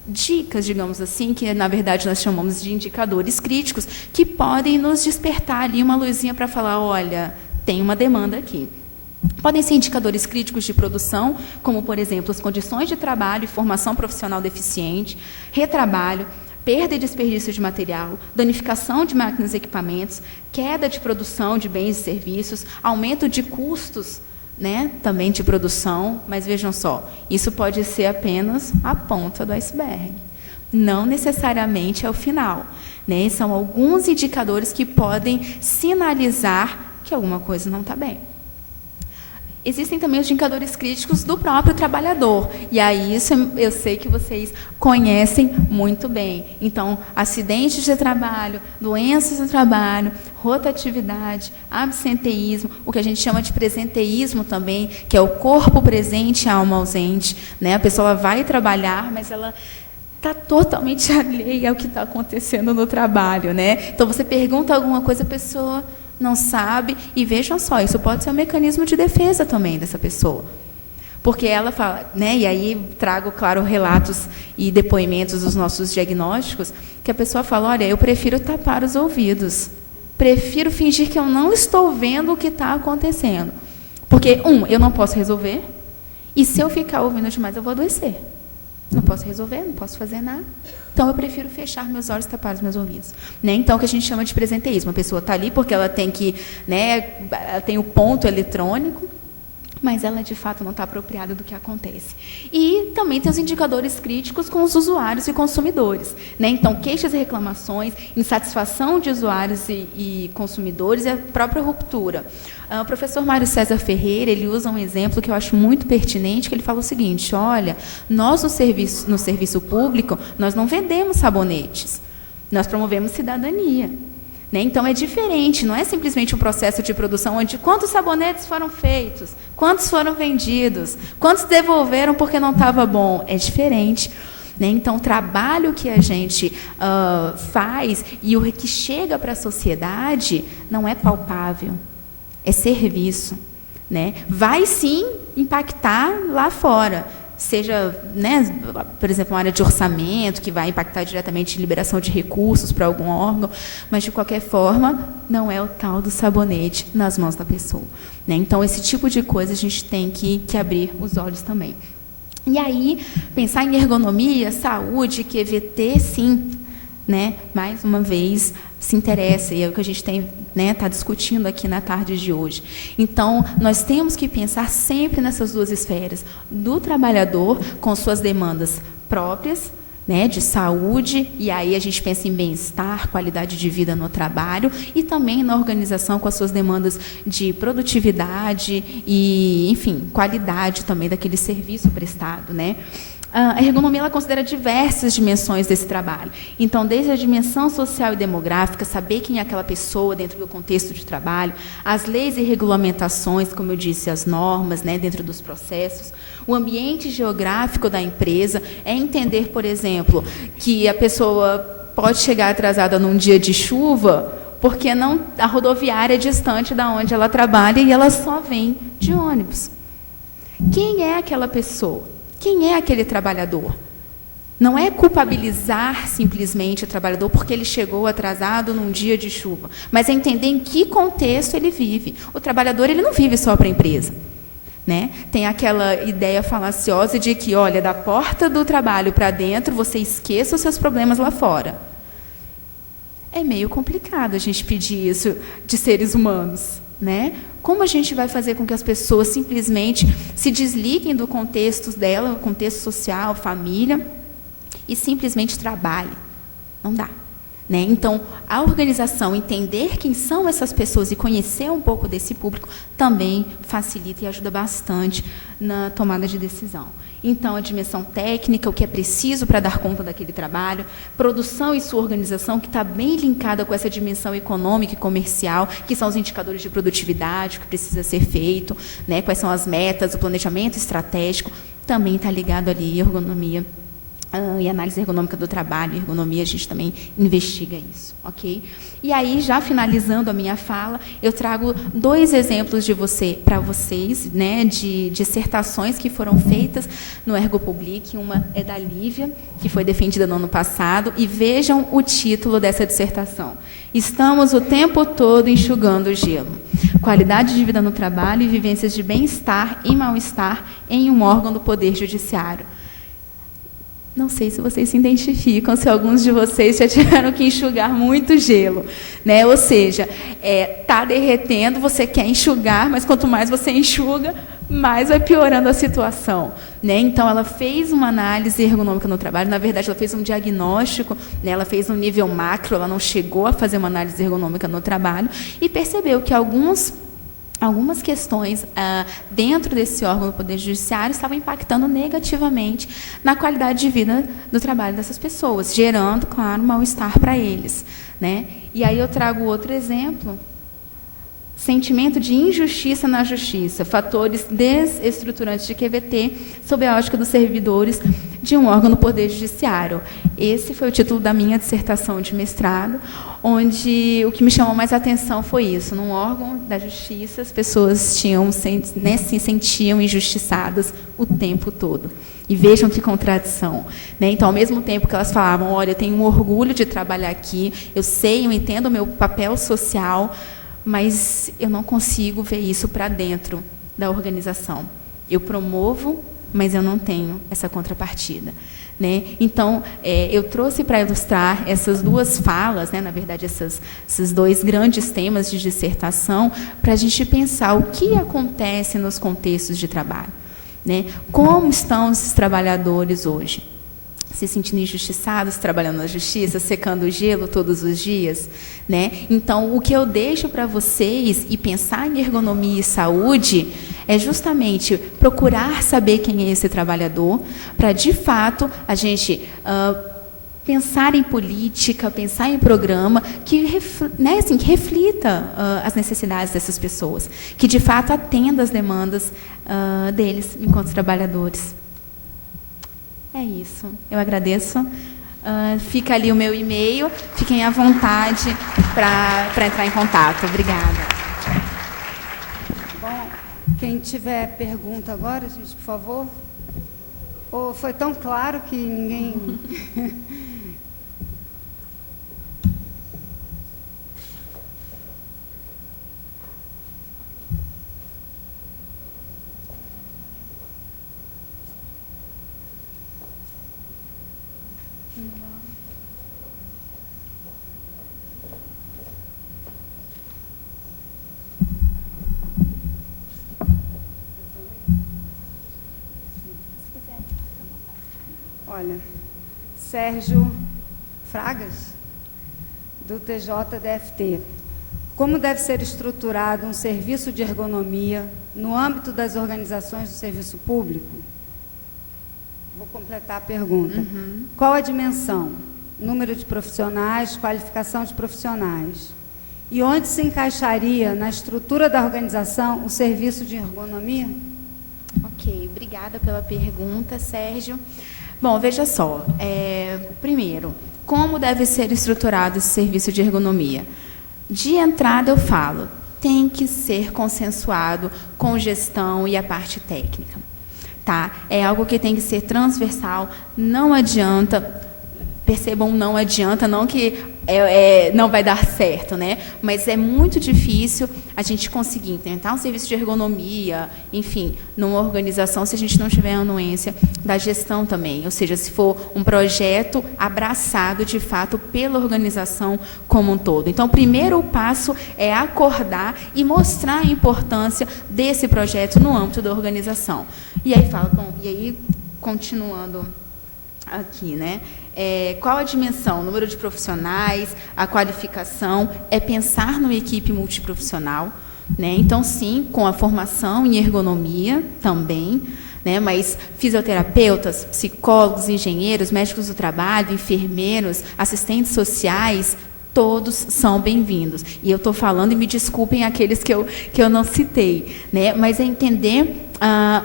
dicas, digamos assim, que na verdade nós chamamos de indicadores críticos, que podem nos despertar ali uma luzinha para falar, olha, tem uma demanda aqui. Podem ser indicadores críticos de produção, como, por exemplo, as condições de trabalho e formação profissional deficiente, retrabalho, perda e desperdício de material, danificação de máquinas e equipamentos, queda de produção de bens e serviços, aumento de custos, né, também de produção, mas vejam só, isso pode ser apenas a ponta do iceberg, não necessariamente é o final, né? São alguns indicadores que podem sinalizar que alguma coisa não está bem. Existem também os indicadores críticos do próprio trabalhador. E aí, isso eu sei que vocês conhecem muito bem. Então, acidentes de trabalho, doenças no trabalho, rotatividade, absenteísmo, o que a gente chama de presenteísmo também, que é o corpo presente e a alma ausente, né? A pessoa vai trabalhar, mas ela está totalmente alheia ao que está acontecendo no trabalho, né? Então, você pergunta alguma coisa, a pessoa não sabe, e vejam só, isso pode ser um mecanismo de defesa também dessa pessoa. Porque ela fala, né, e aí trago, claro, relatos e depoimentos dos nossos diagnósticos, que a pessoa fala, olha, eu prefiro tapar os ouvidos, prefiro fingir que eu não estou vendo o que está acontecendo. Porque, eu não posso resolver, e se eu ficar ouvindo demais, eu vou adoecer. Não posso resolver, não posso fazer nada. Então, eu prefiro fechar meus olhos e tapar os meus ouvidos. Né? Então, o que a gente chama de presenteísmo. A pessoa está ali porque ela tem que, né, ela tem o ponto eletrônico, mas ela, de fato, não está apropriada do que acontece. E também tem os indicadores críticos com os usuários e consumidores. Né? Então, queixas e reclamações, insatisfação de usuários e consumidores e a própria ruptura. O professor Mário César Ferreira, ele usa um exemplo que eu acho muito pertinente, que ele fala o seguinte, olha, nós no serviço público, nós não vendemos sabonetes, nós promovemos cidadania. Né? Então, é diferente, não é simplesmente um processo de produção onde quantos sabonetes foram feitos, quantos foram vendidos, quantos devolveram porque não estava bom. É diferente. Né? Então, o trabalho que a gente faz e o que chega para a sociedade não é palpável, é serviço. né? Vai sim impactar lá fora, seja, né, por exemplo, uma área de orçamento, que vai impactar diretamente em liberação de recursos para algum órgão, mas, de qualquer forma, não é o tal do sabonete nas mãos da pessoa, né? Então, esse tipo de coisa a gente tem que abrir os olhos também. E aí, pensar em ergonomia, saúde, QVT, sim, né? Mais uma vez, se interessa, e é o que a gente tem, né, tá discutindo aqui na tarde de hoje. Então, nós temos que pensar sempre nessas duas esferas, do trabalhador com suas demandas próprias, né, de saúde, e aí a gente pensa em bem-estar, qualidade de vida no trabalho, e também na organização com as suas demandas de produtividade e, enfim, qualidade também daquele serviço prestado, né? A ergonomia ela considera diversas dimensões desse trabalho. Então, desde a dimensão social e demográfica, saber quem é aquela pessoa dentro do contexto de trabalho, as leis e regulamentações, como eu disse, as normas, né, dentro dos processos, o ambiente geográfico da empresa, é entender, por exemplo, que a pessoa pode chegar atrasada num dia de chuva, porque não, a rodoviária é distante da onde ela trabalha e ela só vem de ônibus. Quem é aquela pessoa? Quem é aquele trabalhador? Não é culpabilizar simplesmente o trabalhador porque ele chegou atrasado num dia de chuva, mas é entender em que contexto ele vive. O trabalhador ele não vive só para a empresa, né? Tem aquela ideia falaciosa de que, olha, da porta do trabalho para dentro, você esqueça os seus problemas lá fora. É meio complicado a gente pedir isso de seres humanos, né? Como a gente vai fazer com que as pessoas simplesmente se desliguem do contexto dela, contexto social, família, e simplesmente trabalhem? Não dá, né? Então, a organização, entender quem são essas pessoas e conhecer um pouco desse público, também facilita e ajuda bastante na tomada de decisão. Então, a dimensão técnica, o que é preciso para dar conta daquele trabalho, produção e sua organização, que está bem linkada com essa dimensão econômica e comercial, que são os indicadores de produtividade, o que precisa ser feito, né, quais são as metas, o planejamento estratégico, também está ligado ali, ergonomia e análise ergonômica do trabalho, ergonomia, a gente também investiga isso, ok? E aí, já finalizando a minha fala, eu trago 2 exemplos para vocês, né, de dissertações que foram feitas no Ergopublic. Uma é da Lívia, que foi defendida no ano passado, e vejam o título dessa dissertação. Estamos o tempo todo enxugando o gelo. Qualidade de vida no trabalho e vivências de bem-estar e mal-estar em um órgão do Poder Judiciário. Não sei se vocês se identificam, se alguns de vocês já tiveram que enxugar muito gelo, né? Ou seja, tá derretendo, você quer enxugar, mas quanto mais você enxuga, mais vai piorando a situação, né? Então, ela fez uma análise ergonômica no trabalho, na verdade, ela fez um diagnóstico, né? Ela fez um nível macro, ela não chegou a fazer uma análise ergonômica no trabalho, e percebeu que algumas questões dentro desse órgão do Poder Judiciário estavam impactando negativamente na qualidade de vida do trabalho dessas pessoas, gerando, claro, mal-estar para eles, né? E aí eu trago outro exemplo. Sentimento de injustiça na justiça, fatores desestruturantes de QVT sob a ótica dos servidores de um órgão do Poder Judiciário. Esse foi o título da minha dissertação de mestrado, onde o que me chamou mais a atenção foi isso. Num órgão da justiça, as pessoas se sentiam injustiçadas o tempo todo. E vejam que contradição, né? Então, ao mesmo tempo que elas falavam, olha, eu tenho um orgulho de trabalhar aqui, eu sei, eu entendo o meu papel social, mas eu não consigo ver isso para dentro da organização. Eu promovo, mas eu não tenho essa contrapartida, né? Então, eu trouxe para ilustrar essas 2 falas, né, na verdade, esses 2 grandes temas de dissertação, para a gente pensar o que acontece nos contextos de trabalho, né? Como estão esses trabalhadores hoje? Se sentindo injustiçados, trabalhando na justiça, secando o gelo todos os dias, né? Então, o que eu deixo para vocês, e pensar em ergonomia e saúde, é justamente procurar saber quem é esse trabalhador, para, de fato, a gente pensar em política, pensar em programa que reflita as necessidades dessas pessoas, que, de fato, atenda às demandas deles enquanto trabalhadores. É isso. Eu agradeço. Fica ali o meu e-mail. Fiquem à vontade para entrar em contato. Obrigada. Bom, Quem tiver pergunta agora, gente, por favor. Ou foi tão claro que ninguém... Olha, Sérgio Fragas, do TJDFT. Como deve ser estruturado um serviço de ergonomia no âmbito das organizações do serviço público? Vou completar a pergunta. Qual a dimensão? Número de profissionais, qualificação de profissionais. E onde se encaixaria na estrutura da organização o serviço de ergonomia? Ok, obrigada pela pergunta, Sérgio. Bom, veja só, primeiro, como deve ser estruturado esse serviço de ergonomia? De entrada eu falo, tem que ser consensuado com gestão e a parte técnica, tá? É algo que tem que ser transversal, não adianta, percebam, não adianta, não que não vai dar certo, né? Mas é muito difícil a gente conseguir implementar um serviço de ergonomia, enfim, numa organização, se a gente não tiver a anuência da gestão também, ou seja, se for um projeto abraçado, de fato, pela organização como um todo. Então, o primeiro passo é acordar e mostrar a importância desse projeto no âmbito da organização. E aí fala, bom, e aí, continuando aqui, né? Qual a dimensão? O número de profissionais, a qualificação, é pensar numa equipe multiprofissional, né? Então, sim, com a formação em ergonomia também, né? Mas fisioterapeutas, psicólogos, engenheiros, médicos do trabalho, enfermeiros, assistentes sociais, todos são bem-vindos. E eu estou falando, e me desculpem aqueles que eu não citei, né? Mas é entender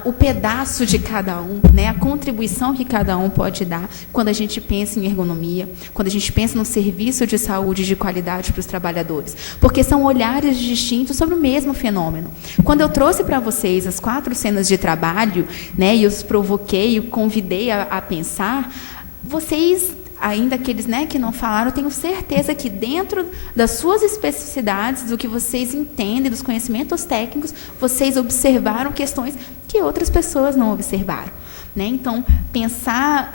o pedaço de cada um, né? A contribuição que cada um pode dar quando a gente pensa em ergonomia, quando a gente pensa no serviço de saúde de qualidade para os trabalhadores, porque são olhares distintos sobre o mesmo fenômeno. Quando eu trouxe para vocês as 4 cenas de trabalho, né, e os provoquei, e convidei a pensar, vocês, ainda aqueles, né, que não falaram, tenho certeza que dentro das suas especificidades, do que vocês entendem, dos conhecimentos técnicos, vocês observaram questões que outras pessoas não observaram, né? Então, pensar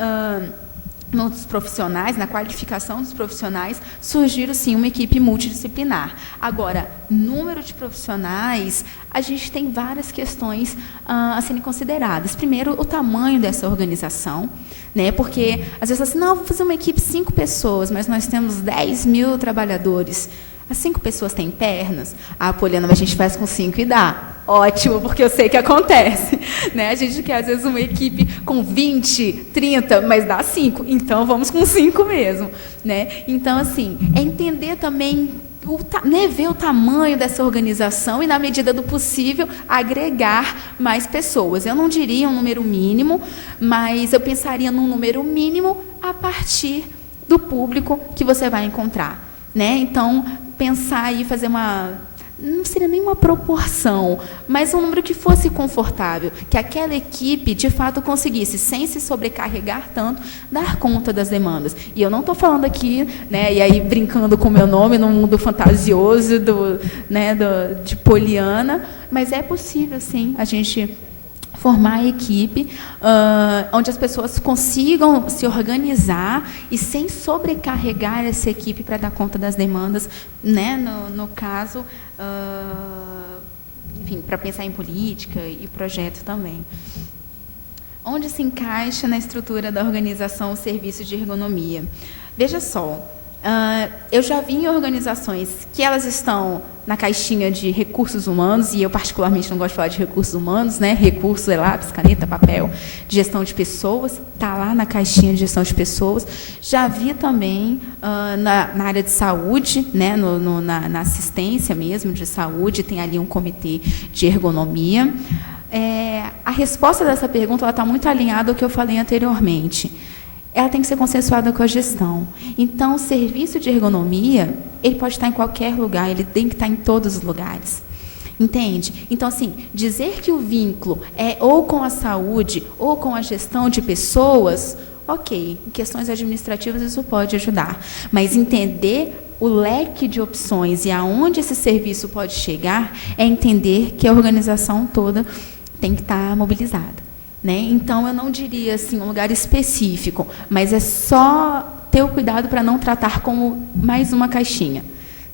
nos profissionais, na qualificação dos profissionais, surgiram, sim, uma equipe multidisciplinar. Agora, número de profissionais, a gente tem várias questões a serem consideradas. Primeiro, o tamanho dessa organização, né? Porque, às vezes, assim, não, vou fazer uma equipe de 5 pessoas, mas nós temos 10 mil trabalhadores. As 5 pessoas têm pernas? Ah, Poliana, mas a gente faz com 5 e dá. Ótimo, porque eu sei que acontece, né? A gente quer, às vezes, uma equipe com 20, 30, mas dá 5. Então, vamos com 5 mesmo, né? Então, assim, é entender também, né, ver o tamanho dessa organização e, na medida do possível, agregar mais pessoas. Eu não diria um número mínimo, mas eu pensaria num número mínimo a partir do público que você vai encontrar, né? Então, pensar e fazer não seria nem uma proporção, mas um número que fosse confortável, que aquela equipe, de fato, conseguisse, sem se sobrecarregar tanto, dar conta das demandas. E eu não estou falando aqui, né, e aí brincando com o meu nome, no mundo fantasioso de Poliana, mas é possível, sim, a gente formar a equipe onde as pessoas consigam se organizar e sem sobrecarregar essa equipe para dar conta das demandas, né? No caso, enfim, para pensar em política e projeto também. Onde se encaixa na estrutura da organização o serviço de ergonomia? Veja só, eu já vi em organizações que elas estão na caixinha de recursos humanos, e eu particularmente não gosto de falar de recursos humanos, né? Recursos é lápis, caneta, papel, de gestão de pessoas, está lá na caixinha de gestão de pessoas. Já vi também na área de saúde, né? Na assistência mesmo de saúde, tem ali um comitê de ergonomia. A resposta dessa pergunta está muito alinhada ao que eu falei anteriormente. Ela tem que ser consensuada com a gestão. Então, o serviço de ergonomia, ele pode estar em qualquer lugar, ele tem que estar em todos os lugares. Entende? Então, assim, dizer que o vínculo é ou com a saúde ou com a gestão de pessoas, ok, em questões administrativas isso pode ajudar, mas entender o leque de opções e aonde esse serviço pode chegar é entender que a organização toda tem que estar mobilizada, né? Então, eu não diria assim um lugar específico, mas é só ter o cuidado para não tratar como mais uma caixinha.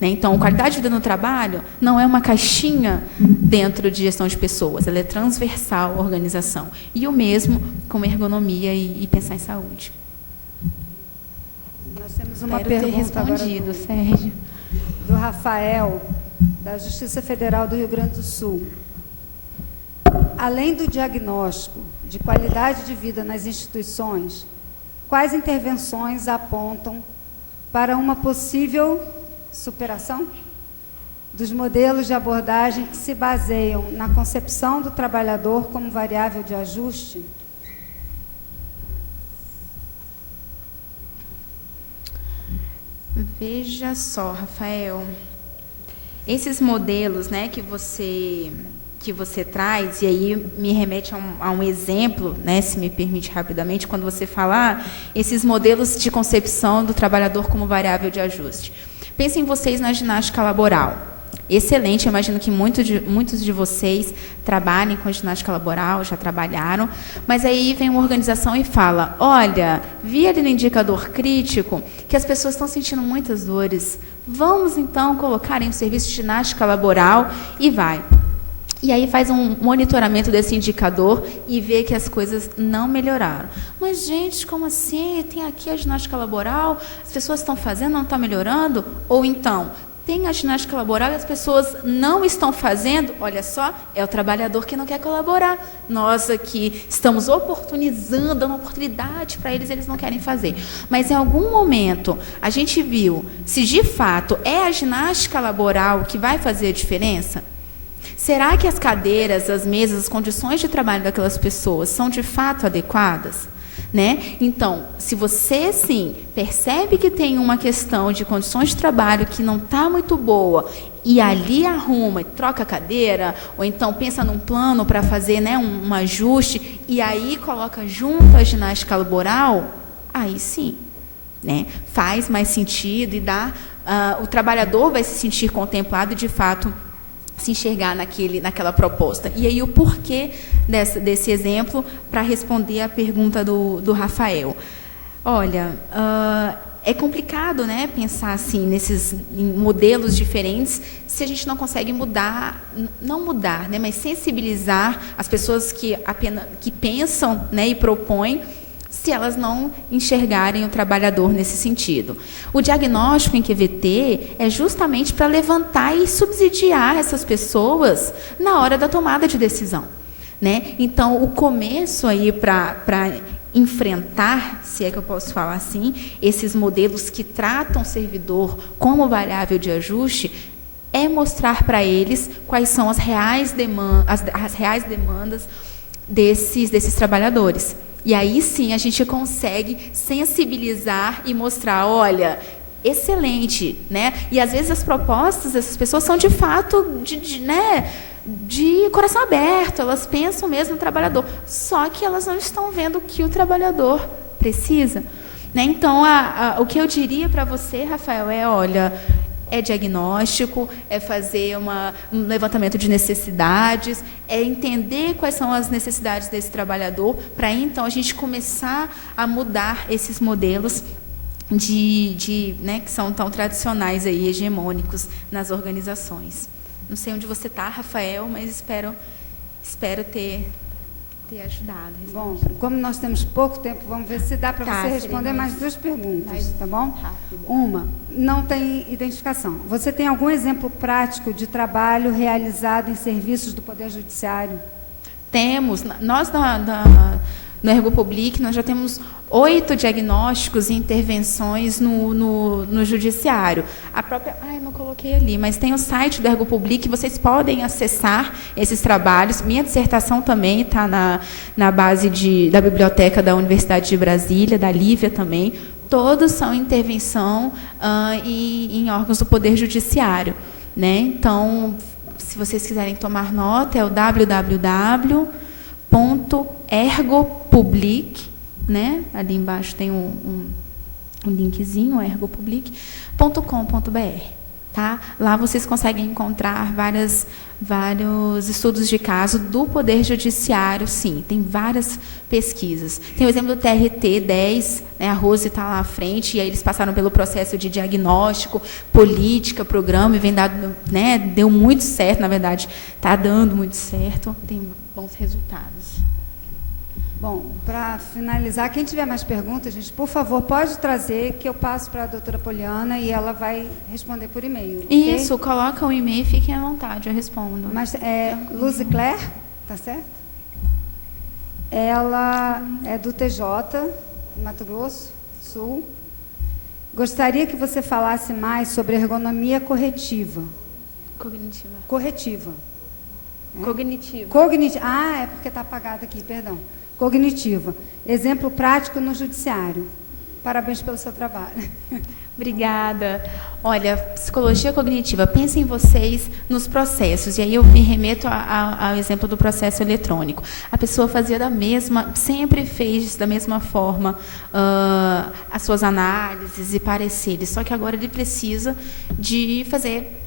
Então, qualidade de vida no trabalho não é uma caixinha dentro de gestão de pessoas, ela é transversal à organização. E o mesmo com ergonomia e pensar em saúde. Nós temos uma Espero ter pergunta respondido, agora Sérgio. do Rafael, da Justiça Federal do Rio Grande do Sul. Além do diagnóstico de qualidade de vida nas instituições, quais intervenções apontam para uma possível superação dos modelos de abordagem que se baseiam na concepção do trabalhador como variável de ajuste? Veja só, Rafael, esses modelos, né, que você traz, e aí me remete a um exemplo, né, se me permite rapidamente, quando você falar esses modelos de concepção do trabalhador como variável de ajuste. Pensem vocês na ginástica laboral. Excelente, eu imagino que muitos de vocês trabalhem com ginástica laboral, já trabalharam, mas aí vem uma organização e fala, olha, vi ali no indicador crítico que as pessoas estão sentindo muitas dores, vamos então colocar em um serviço de ginástica laboral e vai. E aí faz um monitoramento desse indicador e vê que as coisas não melhoraram. Mas, gente, como assim? Tem aqui a ginástica laboral, as pessoas estão fazendo, não está melhorando? Ou então, tem a ginástica laboral e as pessoas não estão fazendo? Olha só, é o trabalhador que não quer colaborar. Nós aqui estamos oportunizando, dando uma oportunidade para eles, eles não querem fazer. Mas, em algum momento, a gente viu se, de fato, é a ginástica laboral que vai fazer a diferença? Será que as cadeiras, as mesas, as condições de trabalho daquelas pessoas são de fato adequadas? Né? Então, se você, sim, percebe que tem uma questão de condições de trabalho que não está muito boa, e ali arruma, troca a cadeira, ou então pensa num plano para fazer, né, um ajuste, e aí coloca junto a ginástica laboral, aí sim, né, faz mais sentido e dá, o trabalhador vai se sentir contemplado e, de fato, se enxergar naquela proposta. E aí o porquê desse exemplo para responder a pergunta do Rafael. Olha, é complicado, né, pensar assim em modelos diferentes se a gente não consegue não mudar, né, mas sensibilizar as pessoas que pensam, né, e propõem, se elas não enxergarem o trabalhador nesse sentido. O diagnóstico em QVT é justamente para levantar e subsidiar essas pessoas na hora da tomada de decisão, né? Então, o começo aí para enfrentar, se é que eu posso falar assim, esses modelos que tratam o servidor como variável de ajuste, é mostrar para eles quais são as reais demandas desses trabalhadores. E aí sim a gente consegue sensibilizar e mostrar, olha, excelente, né? E às vezes as propostas dessas pessoas são de fato de coração aberto, elas pensam mesmo no trabalhador, só que elas não estão vendo o que o trabalhador precisa, né? Então, o que eu diria para você, Rafael, é, olha, é diagnóstico, é fazer um levantamento de necessidades, é entender quais são as necessidades desse trabalhador, para então a gente começar a mudar esses modelos né, que são tão tradicionais aí, hegemônicos nas organizações. Não sei onde você está, Rafael, mas espero ter ajudado. Bom, como nós temos pouco tempo, vamos ver se dá para você responder mais duas perguntas, tá bom? Rápido. Uma, não tem identificação. Você tem algum exemplo prático de trabalho realizado em serviços do Poder Judiciário? Temos. Nós, no Ergopublic, nós já temos 8 diagnósticos e intervenções no Judiciário. A própria... eu não coloquei ali, mas tem o site do Ergopublic, vocês podem acessar esses trabalhos. Minha dissertação também está na base da biblioteca da Universidade de Brasília, da Lívia também. Todos são intervenção em órgãos do Poder Judiciário, né? Então, se vocês quiserem tomar nota, é o www.ergopublic, né? Ali embaixo tem um linkzinho, ergopublic.com.br. Tá? Lá vocês conseguem encontrar vários estudos de caso do Poder Judiciário, sim, tem várias pesquisas. Tem o exemplo do TRT-10, né, a Rose está lá à frente, e aí eles passaram pelo processo de diagnóstico, política, programa, e vem dado, né, deu muito certo, na verdade, está dando muito certo, tem bons resultados. Bom, para finalizar, quem tiver mais perguntas, gente, por favor, pode trazer, que eu passo para a doutora Poliana e ela vai responder por e-mail. Isso, okay? Coloca o e-mail, fiquem à vontade, eu respondo. Mas Luzi Claire, tá certo? Ela é do TJ, Mato Grosso Sul. Gostaria que você falasse mais sobre ergonomia corretiva. Cognitiva. Corretiva. Cognitiva. Ah, é porque está apagado aqui, perdão. Cognitiva. Exemplo prático no judiciário. Parabéns pelo seu trabalho. Obrigada. Olha, psicologia cognitiva, pensem vocês nos processos, e aí eu me remeto ao exemplo do processo eletrônico. A pessoa fazia sempre fez da mesma forma as suas análises e pareceres, só que agora ele precisa de fazer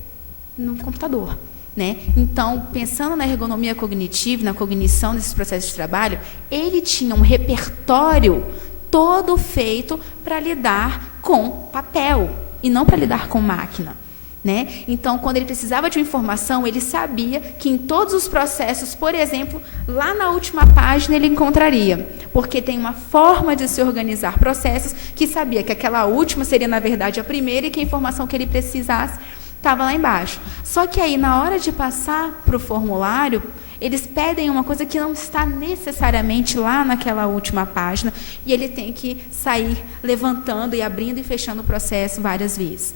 no computador. Né? Então, pensando na ergonomia cognitiva, na cognição desses processos de trabalho, ele tinha um repertório todo feito para lidar com papel e não para lidar com máquina. Né? Então, quando ele precisava de uma informação, ele sabia que em todos os processos, por exemplo, lá na última página ele encontraria, porque tem uma forma de se organizar processos que sabia que aquela última seria, na verdade, a primeira e que a informação que ele precisasse estava lá embaixo. Só que aí, na hora de passar para o formulário, eles pedem uma coisa que não está necessariamente lá naquela última página, e ele tem que sair levantando e abrindo e fechando o processo várias vezes.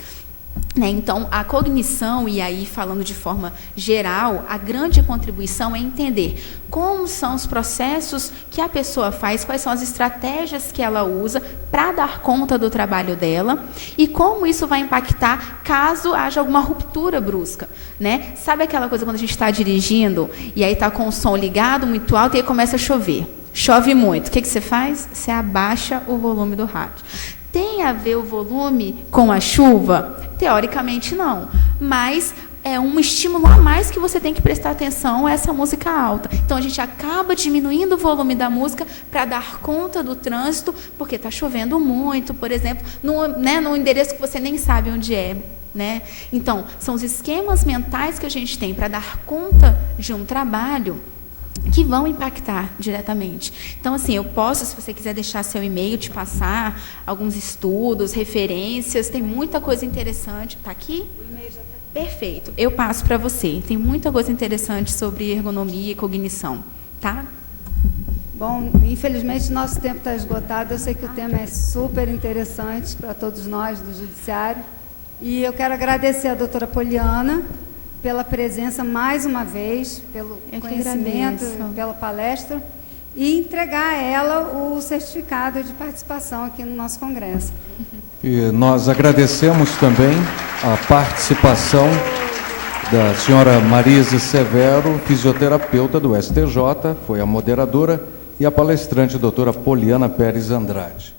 Né? Então, a cognição, e aí falando de forma geral, a grande contribuição é entender como são os processos que a pessoa faz, quais são as estratégias que ela usa para dar conta do trabalho dela e como isso vai impactar caso haja alguma ruptura brusca. Né? Sabe aquela coisa quando a gente está dirigindo e aí está com o som ligado muito alto e aí começa a chover? Chove muito. O que você faz? Você abaixa o volume do rádio. Tem a ver o volume com a chuva? Teoricamente não, mas é um estímulo a mais que você tem que prestar atenção a essa música alta. Então a gente acaba diminuindo o volume da música para dar conta do trânsito, porque está chovendo muito, por exemplo, num endereço que você nem sabe onde é. Né? Então, são os esquemas mentais que a gente tem para dar conta de um trabalho que vão impactar diretamente. Então, assim, eu posso, se você quiser deixar seu e-mail, te passar alguns estudos, referências, tem muita coisa interessante. Está aqui? O e-mail já está aqui. Perfeito. Eu passo para você. Tem muita coisa interessante sobre ergonomia e cognição. Tá? Bom, infelizmente, nosso tempo está esgotado. Eu sei que o tema é super interessante para todos nós do Judiciário. E eu quero agradecer a doutora Poliana pela presença mais uma vez, pelo conhecimento, pela palestra, e entregar a ela o certificado de participação aqui no nosso congresso. E nós agradecemos também a participação da senhora Marise Severo, fisioterapeuta do STJ, foi a moderadora, e a palestrante, doutora Poliana Pérez Andrade.